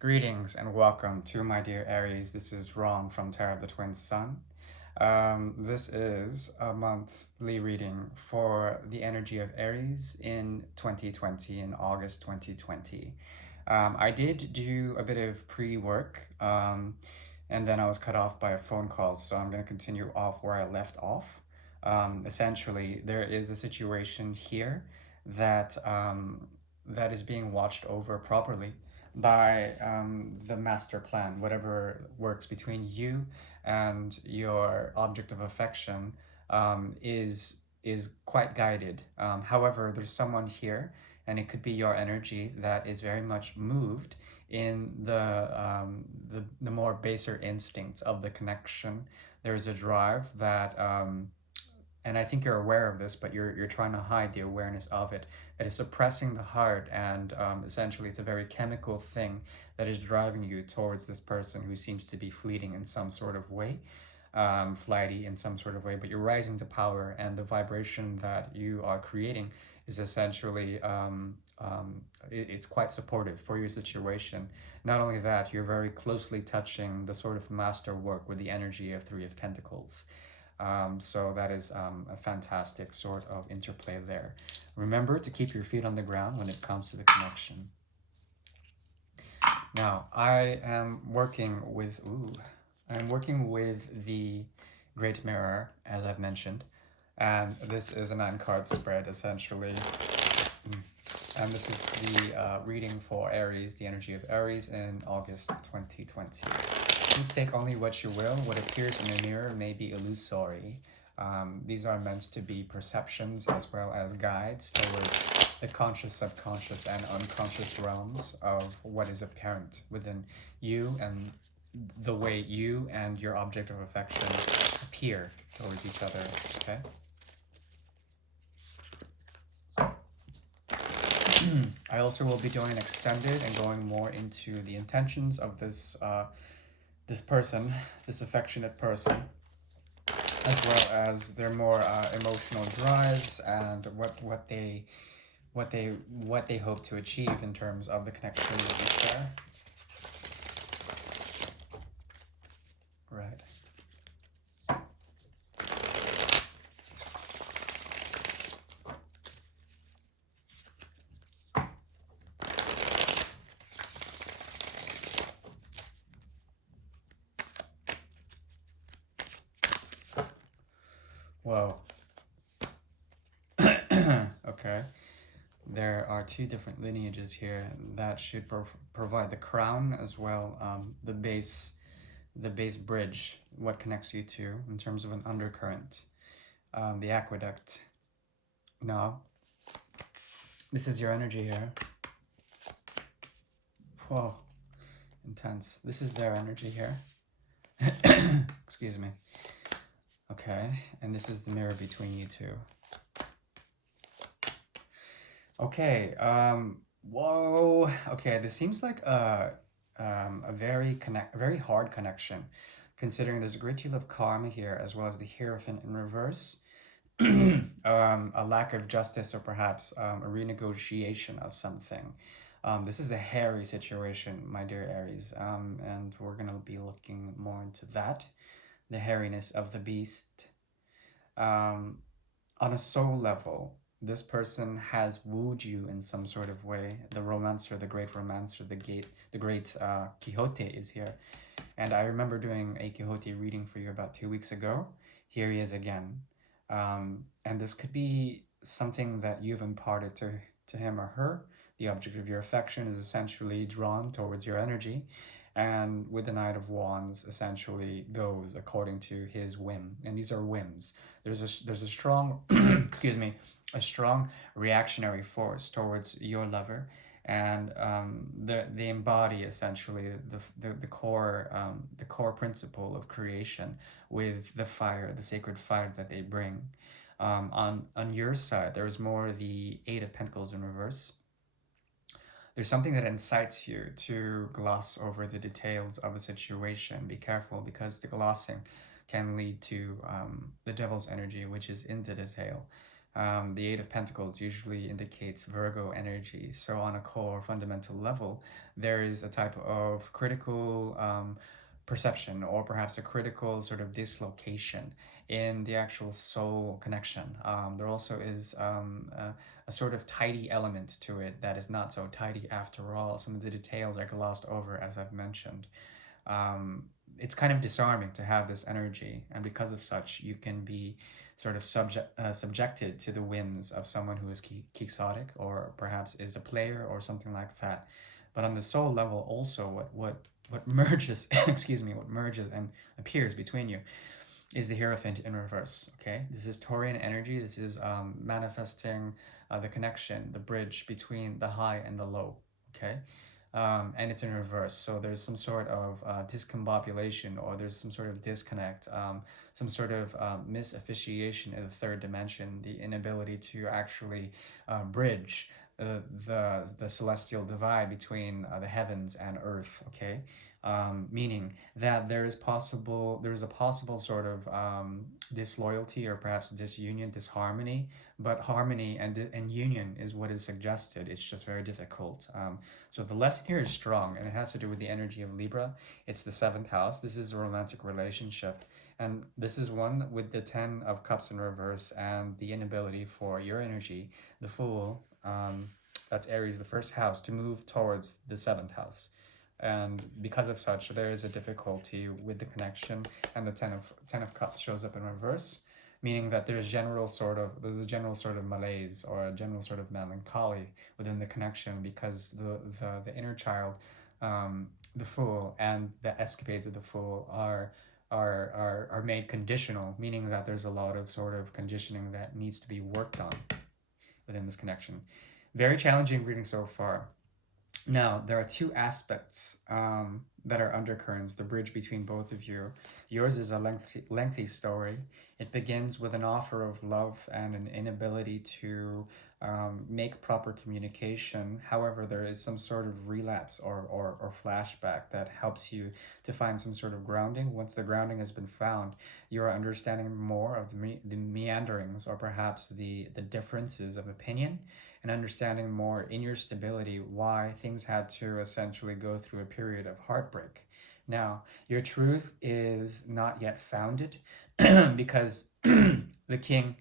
Greetings and welcome to my dear Aries. This is Ron from Tarot of the Twin Sun. This is a monthly reading for the energy of Aries in 2020, in August 2020. I did do a bit of pre-work and then I was cut off by a phone call, so I'm going to continue off where I left off. Essentially, there is a situation here that is being watched over properly by the master plan, whatever works between you and your object of affection is quite guided. However, there's someone here, and it could be your energy that is very much moved in the more baser instincts of the connection. There's a drive that and I think you're aware of this, but you're trying to hide the awareness of it. That is suppressing the heart, and essentially, it's a very chemical thing that is driving you towards this person who seems to be fleeting in some sort of way, flighty in some sort of way. But you're rising to power, and the vibration that you are creating is essentially it's quite supportive for your situation. Not only that, you're very closely touching the sort of master work with the energy of Three of Pentacles. So that is a fantastic sort of interplay there. Remember to keep your feet on the ground when it comes to the connection. Now, I'm working with the Great Mirror, as I've mentioned, and this is a 9-card spread, essentially. And this is the reading for Aries, the energy of Aries in August 2020. Please take only what you will. What appears in the mirror may be illusory. These are meant to be perceptions as well as guides towards the conscious, subconscious, and unconscious realms of what is apparent within you and the way you and your object of affection appear towards each other, okay? I also will be doing an extended and going more into the intentions of this this person, this affectionate person, as well as their more emotional drives and what they hope to achieve in terms of the connection that you share. Right. Whoa. Okay. There are two different lineages here that should provide the crown as well, the base bridge, what connects you to in terms of an undercurrent, the aqueduct. No, this is your energy here. Whoa, intense. This is their energy here. Excuse me. Okay, and this is the mirror between you two. Okay, whoa. Okay, this seems like a very hard connection, considering there's a great deal of karma here, as well as the Hierophant in reverse. A lack of justice, or perhaps a renegotiation of something. This is a hairy situation, my dear Aries, and we're going to be looking more into that, the hairiness of the beast. On a soul level, this person has wooed you in some sort of way. The romancer, the great romancer, the great Quixote is here. And I remember doing a Quixote reading for you about 2 weeks ago. Here he is again. And this could be something that you've imparted to him or her. The object of your affection is essentially drawn towards your energy, and with the Knight of Wands essentially goes according to his whim. And these are whims. There's a strong excuse me, a strong reactionary force towards your lover, and they embody essentially the core principle of creation with the fire, the sacred fire that they bring. On your side, there is more the Eight of Pentacles in reverse. There's something that incites you to gloss over the details of a situation. Be careful, because the glossing can lead to the devil's energy, which is in the detail. The Eight of Pentacles usually indicates Virgo energy. So, on a core fundamental level, there is a type of critical perception, or perhaps a critical sort of dislocation in the actual soul connection. There also is a sort of tidy element to it that is not so tidy after all. Some of the details are glossed over, as I've mentioned. um, it's kind of disarming to have this energy, and because of such, you can be sort of subjected to the whims of someone who is quixotic, or perhaps is a player or something like that. But on the soul level, also, what merges, excuse me, what merges and appears between you is the Hierophant in reverse. Okay, this is Taurian energy. This is manifesting the connection, the bridge between the high and the low. Okay, and it's in reverse. So there's some sort of discombobulation, or there's some sort of disconnect, some sort of misafficiation in the third dimension, the inability to actually bridge the celestial divide between the heavens and earth. Okay, meaning that there is a possible sort of disloyalty, or perhaps disunion, disharmony, but harmony and union is what is suggested. It's just very difficult. So the lesson here is strong, and it has to do with the energy of Libra. It's the seventh house. This is a romantic relationship, and this is one with the Ten of Cups in reverse and the inability for your energy, the Fool. That's Aries, the first house, to move towards the seventh house, and because of such, there is a difficulty with the connection, and the ten of cups shows up in reverse, meaning that there's a general sort of malaise, or a general sort of melancholy within the connection, because the inner child, the Fool, and the escapades of the Fool are made conditional, meaning that there's a lot of sort of conditioning that needs to be worked on within this connection. Very challenging reading so far. Now, there are two aspects that are undercurrents, the bridge between both of you. Yours is a lengthy story. It begins with an offer of love and an inability to make proper communication. However, there is some sort of relapse, or flashback that helps you to find some sort of grounding. Once the grounding has been found, you are understanding more of the meanderings, or perhaps the differences of opinion, and understanding more in your stability why things had to essentially go through a period of heartbreak. Now, your truth is not yet founded because the king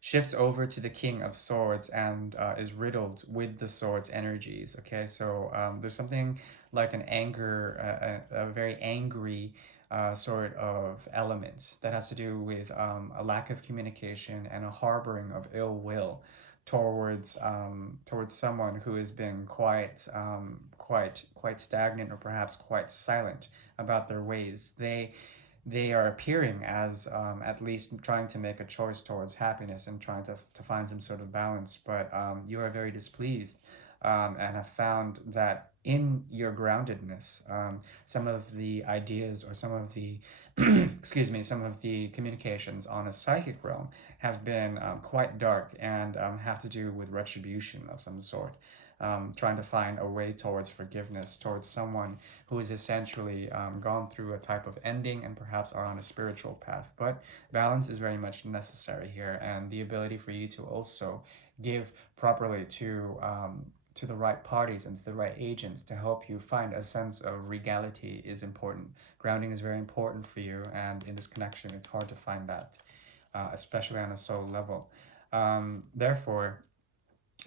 shifts over to the King of Swords, and is riddled with the Swords energies. Okay, so there's something like an anger, a very angry sort of element that has to do with a lack of communication and a harboring of ill will towards someone who has been quite stagnant, or perhaps quite silent about their ways. They are appearing as at least trying to make a choice towards happiness, and trying to find some sort of balance, but you are very displeased, and have found that in your groundedness, some of the ideas, or some of the excuse me, some of the communications on a psychic realm have been quite dark, and have to do with retribution of some sort. Trying to find a way towards forgiveness towards someone who has essentially gone through a type of ending, and perhaps are on a spiritual path. But balance is very much necessary here, and the ability for you to also give properly to the right parties and to the right agents to help you find a sense of regality is important. Grounding is very important for you, and in this connection, it's hard to find that, especially on a soul level. Therefore,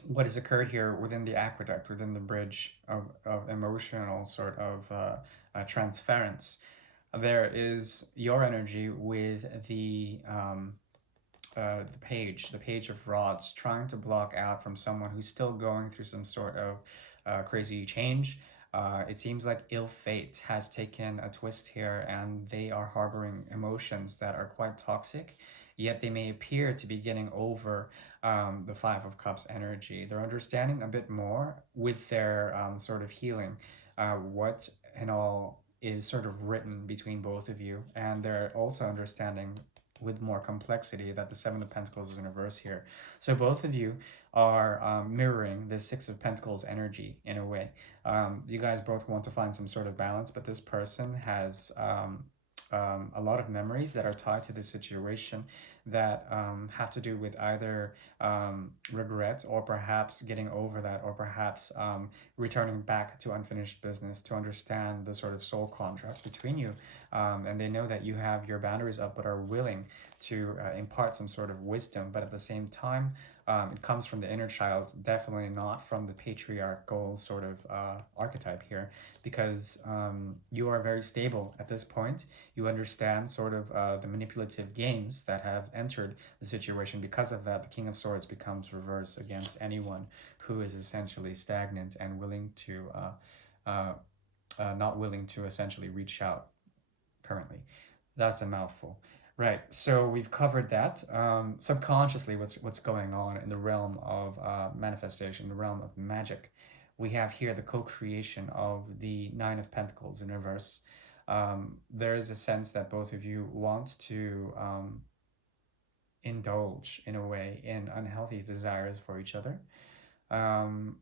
what has occurred here within the aqueduct, within the bridge of emotional sort of transference, there is your energy with the page of rods, trying to block out from someone who's still going through some sort of crazy change. It seems like ill fate has taken a twist here, and they are harboring emotions that are quite toxic, yet they may appear to be getting over the Five of Cups energy. They're understanding a bit more with their sort of healing, what and all is sort of written between both of you, and they're also understanding with more complexity that the Seven of Pentacles is in reverse here. So both of you are mirroring the Six of Pentacles energy in a way. You guys both want to find some sort of balance, but this person has a lot of memories that are tied to this situation that have to do with either regret or perhaps getting over that or perhaps returning back to unfinished business to understand the sort of soul contract between you. And they know that you have your boundaries up but are willing to impart some sort of wisdom, but at the same time, it comes from the inner child, definitely not from the patriarchal sort of archetype here, because you are very stable at this point. You understand sort of the manipulative games that have entered the situation. Because of that, the King of Swords becomes reverse against anyone who is essentially stagnant and willing to not willing to essentially reach out currently. That's a mouthful. Right. So we've covered that. Subconsciously, what's going on in the realm of manifestation, the realm of magic. We have here the co-creation of the Nine of Pentacles in reverse. There is a sense that both of you want to indulge in a way in unhealthy desires for each other, um,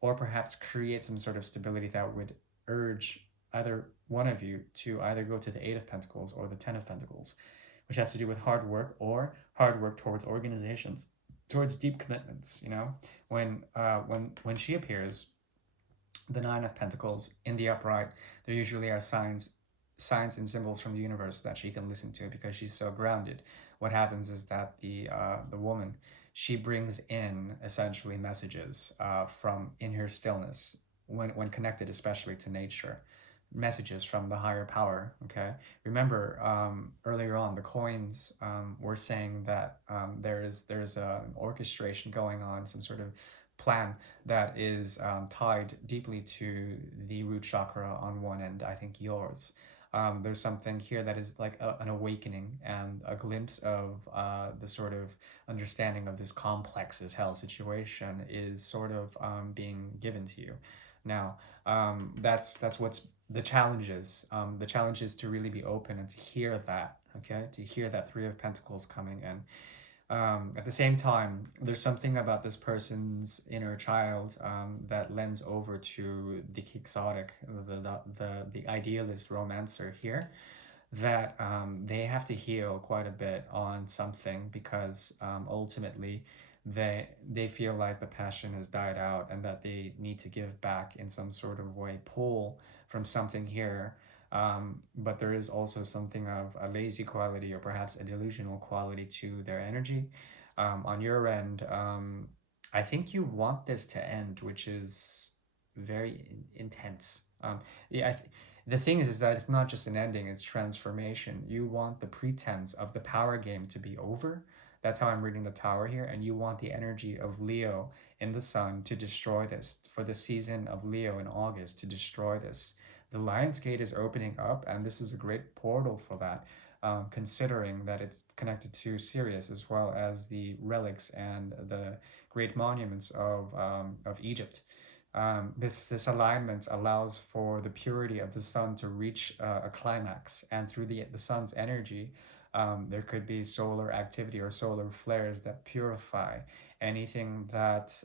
or perhaps create some sort of stability that would urge either one of you to either go to the Eight of Pentacles or the Ten of Pentacles, which has to do with hard work or hard work towards organizations, towards deep commitments. You know, when she appears, the Nine of Pentacles in the upright, there usually are signs and symbols from the universe that she can listen to because she's so grounded. What happens is that the woman, she brings in essentially messages from in her stillness when connected, especially to nature, messages from the higher power. Okay, remember earlier on the coins were saying that there's an orchestration going on, some sort of plan that is tied deeply to the root chakra on one end. I think yours. There's something here that is like an awakening and a glimpse of the sort of understanding of this complex as hell situation is sort of being given to you. Now, that's what's the challenge is. The challenge is to really be open and to hear that, okay? To hear that Three of Pentacles coming in. At the same time, there's something about this person's inner child that lends over to the quixotic, the idealist romancer here, that they have to heal quite a bit on something because ultimately they feel like the passion has died out and that they need to give back in some sort of way, pull from something here. But there is also something of a lazy quality or perhaps a delusional quality to their energy. On your end, I think you want this to end, which is very intense. Yeah, the thing is that it's not just an ending, it's transformation. You want the pretense of the power game to be over. That's how I'm reading the tower here. And you want the energy of Leo in the sun to destroy this, for the season of Leo in August to destroy this. The Lion's Gate is opening up, and this is a great portal for that, considering that it's connected to Sirius as well as the relics and the great monuments of Egypt. This alignment allows for the purity of the sun to reach a climax, and through the sun's energy, there could be solar activity or solar flares that purify anything that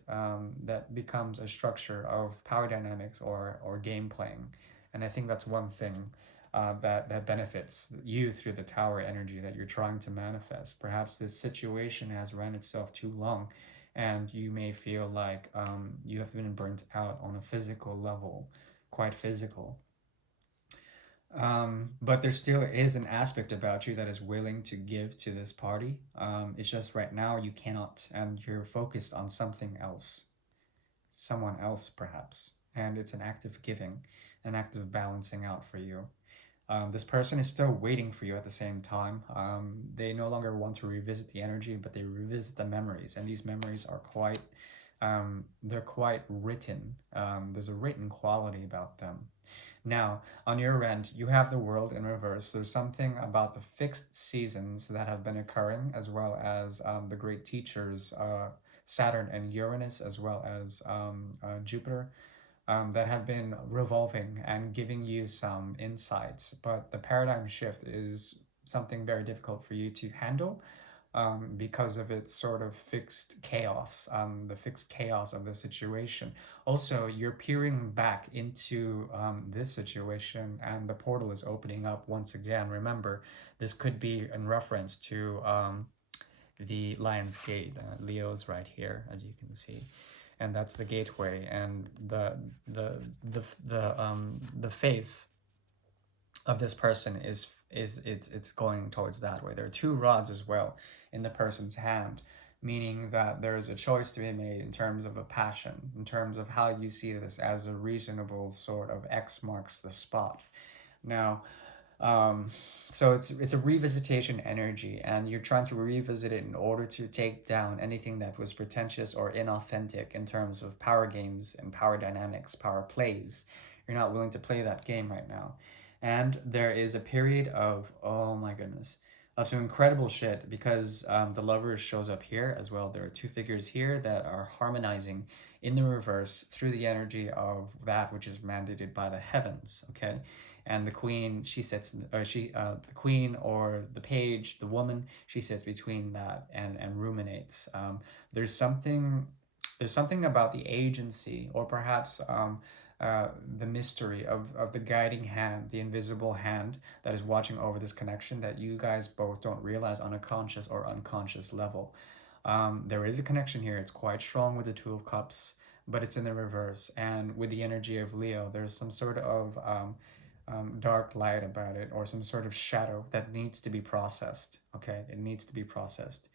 becomes a structure of power dynamics or game playing. And I think that's one thing that benefits you through the tower energy that you're trying to manifest. Perhaps this situation has ran itself too long, and you may feel like you have been burnt out on a physical level, quite physical. But there still is an aspect about you that is willing to give to this party. It's just right now you cannot, and you're focused on something else, someone else perhaps. And it's an act of giving, an act of balancing out for you. This person is still waiting for you at the same time. They no longer want to revisit the energy, but they revisit the memories, and these memories are quite, they're quite written. There's a written quality about them. Now, on your end, you have the world in reverse. There's something about the fixed seasons that have been occurring, as well as the great teachers, Saturn and Uranus, as well as Jupiter, that have been revolving and giving you some insights. But the paradigm shift is something very difficult for you to handle. because of its sort of fixed chaos, the fixed chaos of the situation. Also, you're peering back into this situation, and the portal is opening up once again. Remember, this could be in reference to the Lion's Gate. Leo's right here, as you can see, and that's the gateway, and the face of this person is it's going towards that way. There are two rods as well in the person's hand, meaning that there is a choice to be made in terms of a passion, in terms of how you see this as a reasonable sort of X marks the spot. Now, um, so it's a revisitation energy, and you're trying to revisit it in order to take down anything that was pretentious or inauthentic in terms of power games and power dynamics, power plays. You're not willing to play that game right now. And there is a period of, oh my goodness, of some incredible shit, because the lover shows up here as well. There are two figures here that are harmonizing in the reverse through the energy of that which is mandated by the heavens. Okay, and the queen, she sits, the queen or the page, the woman, she sits between that and ruminates. There's something, there's something about the agency, or perhaps the mystery of the guiding hand, the invisible hand that is watching over this connection that you guys both don't realize on a conscious or unconscious level. There is a connection here. It's quite strong with the Two of Cups, but it's in the reverse. And with the energy of Leo, there's some sort of dark light about it, or some sort of shadow that needs to be processed. Okay, it needs to be processed.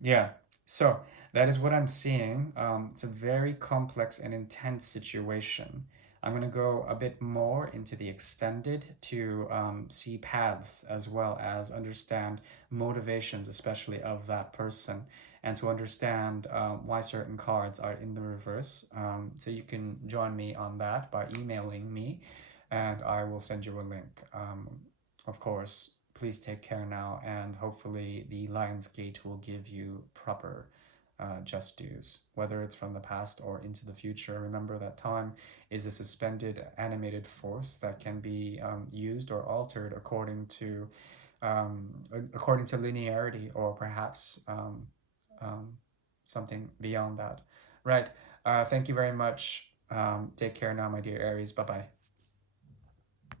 Yeah, so that is what I'm seeing. It's a very complex and intense situation. I'm going to go a bit more into the extended to see paths as well as understand motivations, especially of that person, and to understand why certain cards are in the reverse. So you can join me on that by emailing me, and I will send you a link. Of course, please take care now, and hopefully the Lionsgate will give you proper just dues, whether it's from the past or into the future. Remember that time is a suspended animated force that can be used or altered according to linearity, or perhaps um, something beyond that. Right. Thank you very much. Take care now, my dear Aries. Bye bye.